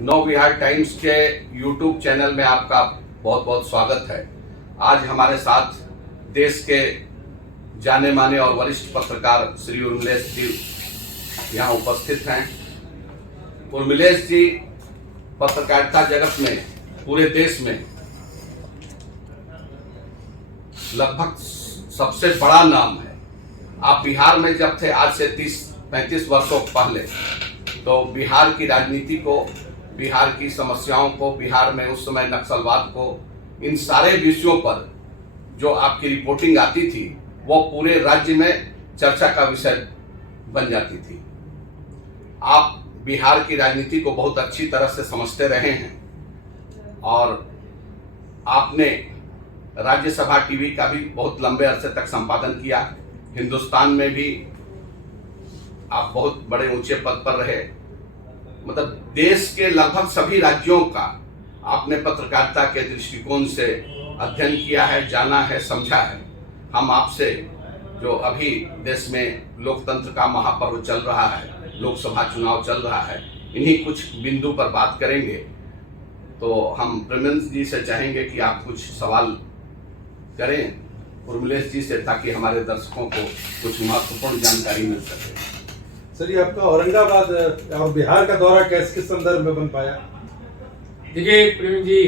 नव बिहार टाइम्स के YouTube channel में आपका बहुत बहुत स्वागत है। आज हमारे साथ देश के जाने माने और वरिष्ठ पत्रकार श्री उर्मिलेश जी यहाँ उपस्थित हैं। उर्मिलेश जी पत्रकारिता जगत में पूरे देश में लगभग सबसे बड़ा नाम है। आप बिहार में जब थे आज से 30-35 वर्षों पहले, तो बिहार की राजनीति को, बिहार की समस्याओं को, बिहार में उस समय नक्सलवाद को, इन सारे विषयों पर जो आपकी रिपोर्टिंग आती थी वो पूरे राज्य में चर्चा का विषय बन जाती थी। आप बिहार की राजनीति को बहुत अच्छी तरह से समझते रहे हैं और आपने राज्यसभा टीवी का भी बहुत लंबे अरसे तक संपादन किया। हिंदुस्तान में भी आप बहुत बड़े ऊंचे पद पर रहे। मतलब देश के लगभग सभी राज्यों का आपने पत्रकारिता के दृष्टिकोण से अध्ययन किया है, जाना है, समझा है। हम आपसे जो अभी देश में लोकतंत्र का महापर्व चल रहा है, लोकसभा चुनाव चल रहा है, इन्हीं कुछ बिंदु पर बात करेंगे। तो हम प्रेमेंद्र जी से चाहेंगे कि आप कुछ सवाल करें उर्मिलेश जी से, ताकि हमारे दर्शकों को कुछ महत्वपूर्ण जानकारी मिल सके। सर, ये आपका औरंगाबाद और बिहार का दौरा किस संदर्भ में बन पाया? देखिए प्रेम जी,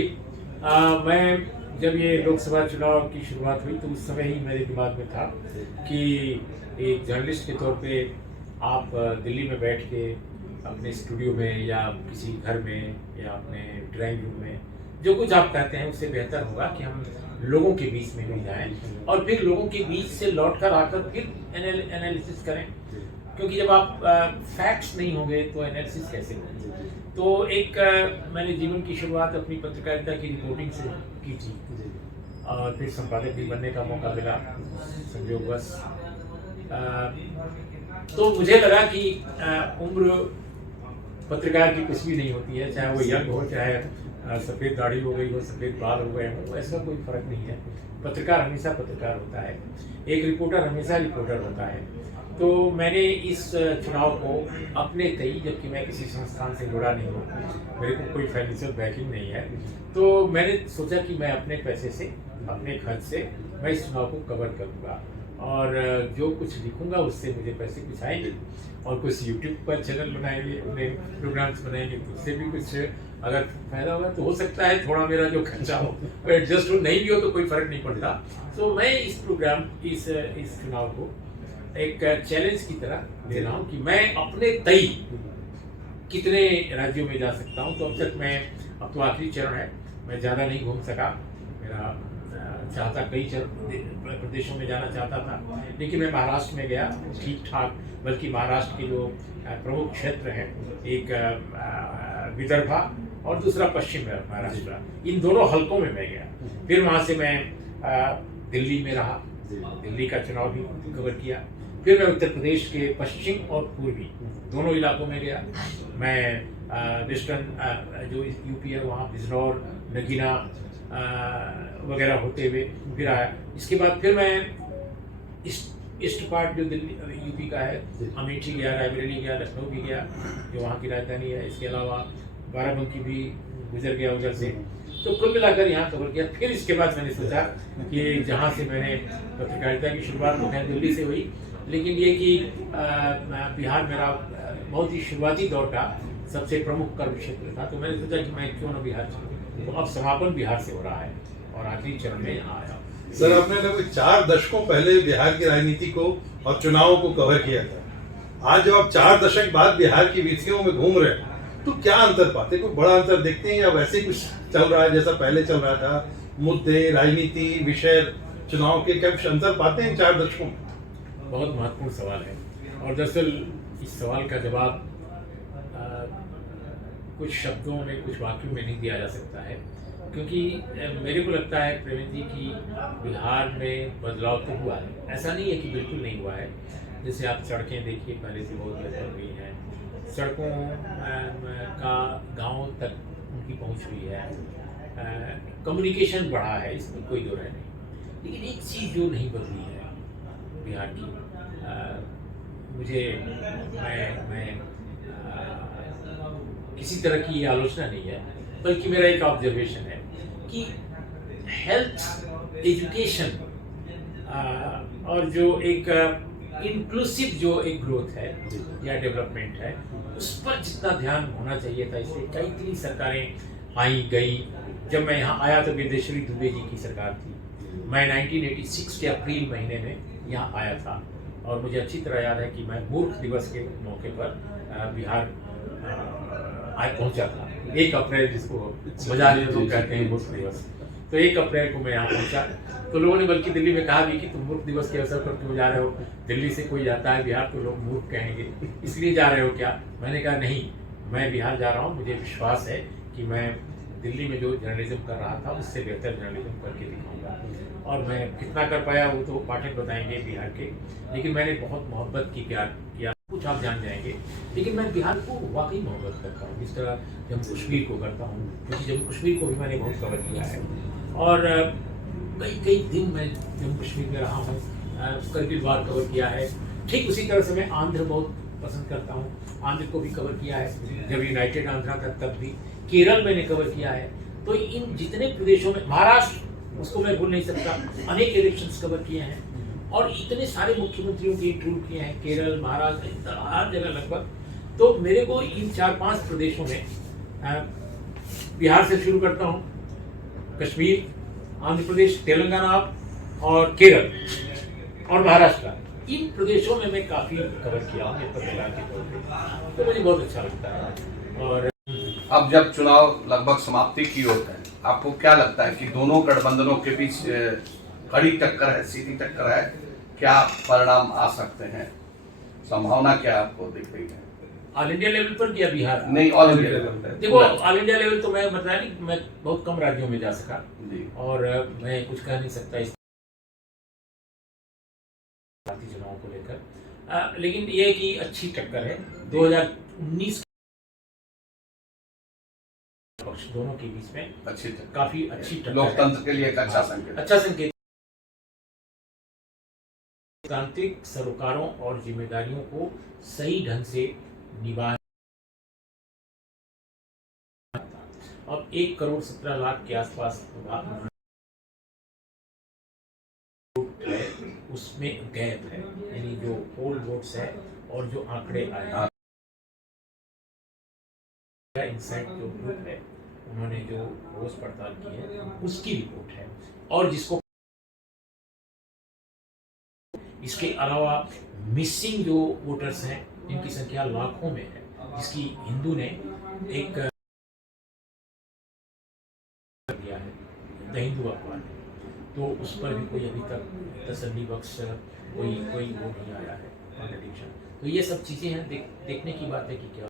मैं जब ये लोकसभा चुनाव की शुरुआत हुई तो उस समय ही मेरे दिमाग में था कि एक जर्नलिस्ट के तौर पे आप दिल्ली में बैठ के अपने स्टूडियो में या किसी घर में या अपने ड्राइंग रूम में जो कुछ आप कहते हैं, उससे बेहतर होगा कि हम लोगों के बीच में भी जाएं और फिर लोगों के बीच से लौटकर आकर फिर एनालिसिस करें। क्योंकि जब आप फैक्ट्स नहीं होंगे तो एनालिसिस कैसे होंगे। तो एक मैंने जीवन की शुरुआत अपनी पत्रकारिता की रिपोर्टिंग से की थी और फिर संपादक भी बनने का मौका मिला संयोगवश। तो मुझे लगा कि उम्र पत्रकार की कुछ भी नहीं होती है, चाहे वो यंग हो, चाहे सफ़ेद दाढ़ी हो गई हो, सफ़ेद बाल हो गए हो, ऐसा कोई फर्क नहीं है। पत्रकार हमेशा पत्रकार होता है, एक रिपोर्टर हमेशा रिपोर्टर होता है। तो मैंने इस चुनाव को अपने तय, जबकि मैं किसी संस्थान से जुड़ा नहीं हूँ, मेरे को कोई फाइनेंशियल बैकिंग नहीं है, तो मैंने सोचा कि मैं अपने पैसे से, अपने खर्च से मैं इस चुनाव को कवर करूँगा और जो कुछ लिखूँगा उससे मुझे पैसे कुछ आएंगे और कुछ यूट्यूब पर चैनल बनाएंगे, अपने प्रोग्राम्स बनाएंगे, तो उससे भी कुछ अगर फायदा होगा तो हो सकता है थोड़ा मेरा जो खर्चा हो वो एडजस्ट हो, नहीं भी हो तो कोई फर्क नहीं पड़ता। तो मैं इस प्रोग्राम इस चुनाव को एक चैलेंज की तरह दे रहा हूँ कि मैं अपने तय कितने राज्यों में जा सकता हूँ। तो अब तक मैं, अब तो आखिरी चरण है, मैं ज़्यादा नहीं घूम सका। मेरा चाहता कई प्रदेशों में जाना चाहता था, लेकिन मैं महाराष्ट्र में गया ठीक ठाक। बल्कि महाराष्ट्र के जो प्रमुख क्षेत्र हैं, एक विदर्भा और दूसरा पश्चिम महाराष्ट्र, इन दोनों हलकों में मैं गया। फिर वहाँ से मैं दिल्ली में रहा, दिल्ली का चुनाव भी कवर किया। फिर मैं उत्तर प्रदेश के पश्चिम और पूर्वी दोनों इलाकों में गया। मैं वेस्टर्न जो यूपी है वहाँ बिजनौर, नगीना वगैरह होते हुए फिर आया। इसके बाद फिर मैं ईस्ट पार्ट जो दिल्ली यूपी का है, अमेठी गया, रायबरेली गया, लखनऊ भी गया जो वहाँ की राजधानी है। इसके अलावा बाराबंकी भी गुजर गया उधर से। तो कुल मिलाकर यहाँ कवर किया। फिर इसके बाद मैंने सोचा कि जहाँ से मैंने पत्रकारिता की शुरुआत तो दिल्ली से हुई, लेकिन ये कि बिहार मेरा बहुत ही शुरुआती दौर का सबसे प्रमुख कर्म क्षेत्र था, तो मैंने सोचा कि मैं क्यों ना बिहार चलूँ। तो अब समापन बिहार से हो रहा है और आखिरी चरण में यहाँ आया। सर, आपने लगभग 4 दशकों पहले बिहार की राजनीति को और चुनावों को कवर किया था। आज जब आप 4 दशक बाद बिहार की वीथियों में घूम रहे हैं, तो क्या अंतर पाते? कोई बड़ा अंतर देखते हैं या वैसे कुछ चल रहा है जैसा पहले चल रहा था? मुद्दे, राजनीति, विषय, चुनाव के क्या कुछ अंतर पाते हैं 4 दशकों में? बहुत महत्वपूर्ण सवाल है और दरअसल इस सवाल का जवाब कुछ शब्दों में, कुछ वाक्यों में नहीं दिया जा सकता है। क्योंकि मेरे को लगता है प्रेम जी कि बिहार में बदलाव तो हुआ है, ऐसा नहीं है कि बिल्कुल नहीं हुआ है। जैसे आप सड़कें देखिए, पहले से बहुत बेहतर हुई हैं। सड़कों का गांव तक उनकी पहुंच हुई है। कम्युनिकेशन बढ़ा है, इसमें कोई दो राय नहीं। लेकिन एक चीज़ जो नहीं बदली है बिहार की, मुझे मैं किसी तरह की ये आलोचना नहीं है, बल्कि मेरा एक ऑब्जर्वेशन है कि हेल्थ, एजुकेशन और जो एक इंक्लूसिव जो एक ग्रोथ है या डेवलपमेंट है, उस पर जितना ध्यान होना चाहिए था, इसलिए कई सरकारें आई गई। जब मैं यहाँ आया तो विदेश्वरी दुबे जी की सरकार थी। मैं 1986 के अप्रैल महीने में यहाँ आया था और मुझे अच्छी तरह याद है कि मैं मूर्ख दिवस के मौके पर बिहार पहुंचा था। 1 अप्रैल, जिसको बाजार में लोग कहते हैं मूर्ख दिवस, तो 1 अप्रैल को मैं यहाँ पहुंचा। तो लोगों ने बल्कि दिल्ली में कहा भी कि तुम मूर्ख दिवस के अवसर पर क्यों जा रहे हो, दिल्ली से कोई जाता है बिहार तो लोग मूर्ख कहेंगे, इसलिए जा रहे हो क्या? मैंने कहा नहीं, मैं बिहार जा रहा हूँ, मुझे विश्वास है कि मैं दिल्ली में जो जर्नलिज्म कर रहा था उससे बेहतर जर्नलिज्म करके दिखाऊंगा। और मैं कितना कर पाया वो तो पाठक बताएंगे बिहार के, लेकिन मैंने बहुत मोहब्बत की किया, कुछ आप जान जाएंगे। लेकिन मैं बिहार को वाकई मोहब्बत करता हूँ, जिस तरह जम्मू कश्मीर को करता हूँ, क्योंकि जम्मू कश्मीर को भी मैंने बहुत कवर किया है और कई दिन मैं जम्मू कश्मीर में रहा हूँ, करगिल वार कवर किया है। ठीक उसी तरह से मैं आंध्र बहुत पसंद करता हूँ, आंध्र को भी कवर किया है, जब यूनाइटेड आंध्रा था तब भी। केरल मैंने कवर किया है। तो इन जितने प्रदेशों में, महाराष्ट्र उसको मैं भूल नहीं सकता, अनेक इलेक्शंस कवर किए हैं और इतने सारे मुख्यमंत्रियों के इंटरव्यू किए हैं, केरल, महाराष्ट्र, हर जगह लगभग। तो मेरे को इन 4-5 प्रदेशों में, बिहार से शुरू करता हूँ, कश्मीर, आंध्र प्रदेश, तेलंगाना और केरल और महाराष्ट्र, इन प्रदेशों में मैं काफ़ी कवर किया हूँ पत्रकार के तौर पे, तो मुझे बहुत अच्छा लगता है। और अब जब चुनाव लगभग समाप्ति की ओर है, आपको क्या लगता है कि दोनों गठबंधनों के बीच कड़ी टक्कर है, सीधी टक्कर है, क्या परिणाम आ सकते हैं? संभावना क्या आपको दिख रही है? ऑल इंडिया लेवल पर या बिहार? नहीं, ऑल इंडिया लेवल पर। देखो, ऑल इंडिया लेवल तो मैं बताया नहीं, मैं बहुत कम राज्यों में जा सका और मैं कुछ कह नहीं सकता इस चुनाव को लेकर, लेकिन ये है कि अच्छी टक्कर है। 2019 पक्ष दोनों के बीच में अच्छी टक्कर, काफी अच्छी टक्कर, लोकतंत्र के लिए एक अच्छा संकेत। अच्छा संकेत। तांत्रिक सरोकारों और जिम्मेदारियों को सही ढंग से निभा। अब 1 करोड़ 17 लाख के आसपास है, उसमें गैप है, यानी जो पोल वोट्स है और जो आंकड़े आए, इनसाइट जो ग्रुप है उन्होंने जो रोज पड़ताल की है उसकी रिपोर्ट है। और जिसको इसके अलावा मिसिंग जो वोटर्स हैं इनकी संख्या लाखों में है, जिसकी हिंदू ने एक दिया है, द हिंदू अखबार ने, तो उस पर भी कोई अभी तक तसल्ली बख्श कोई वो नहीं आया है कॉन्ट्रडिक्शन। तो ये सब चीज़ें हैं, देखने की बात है कि क्या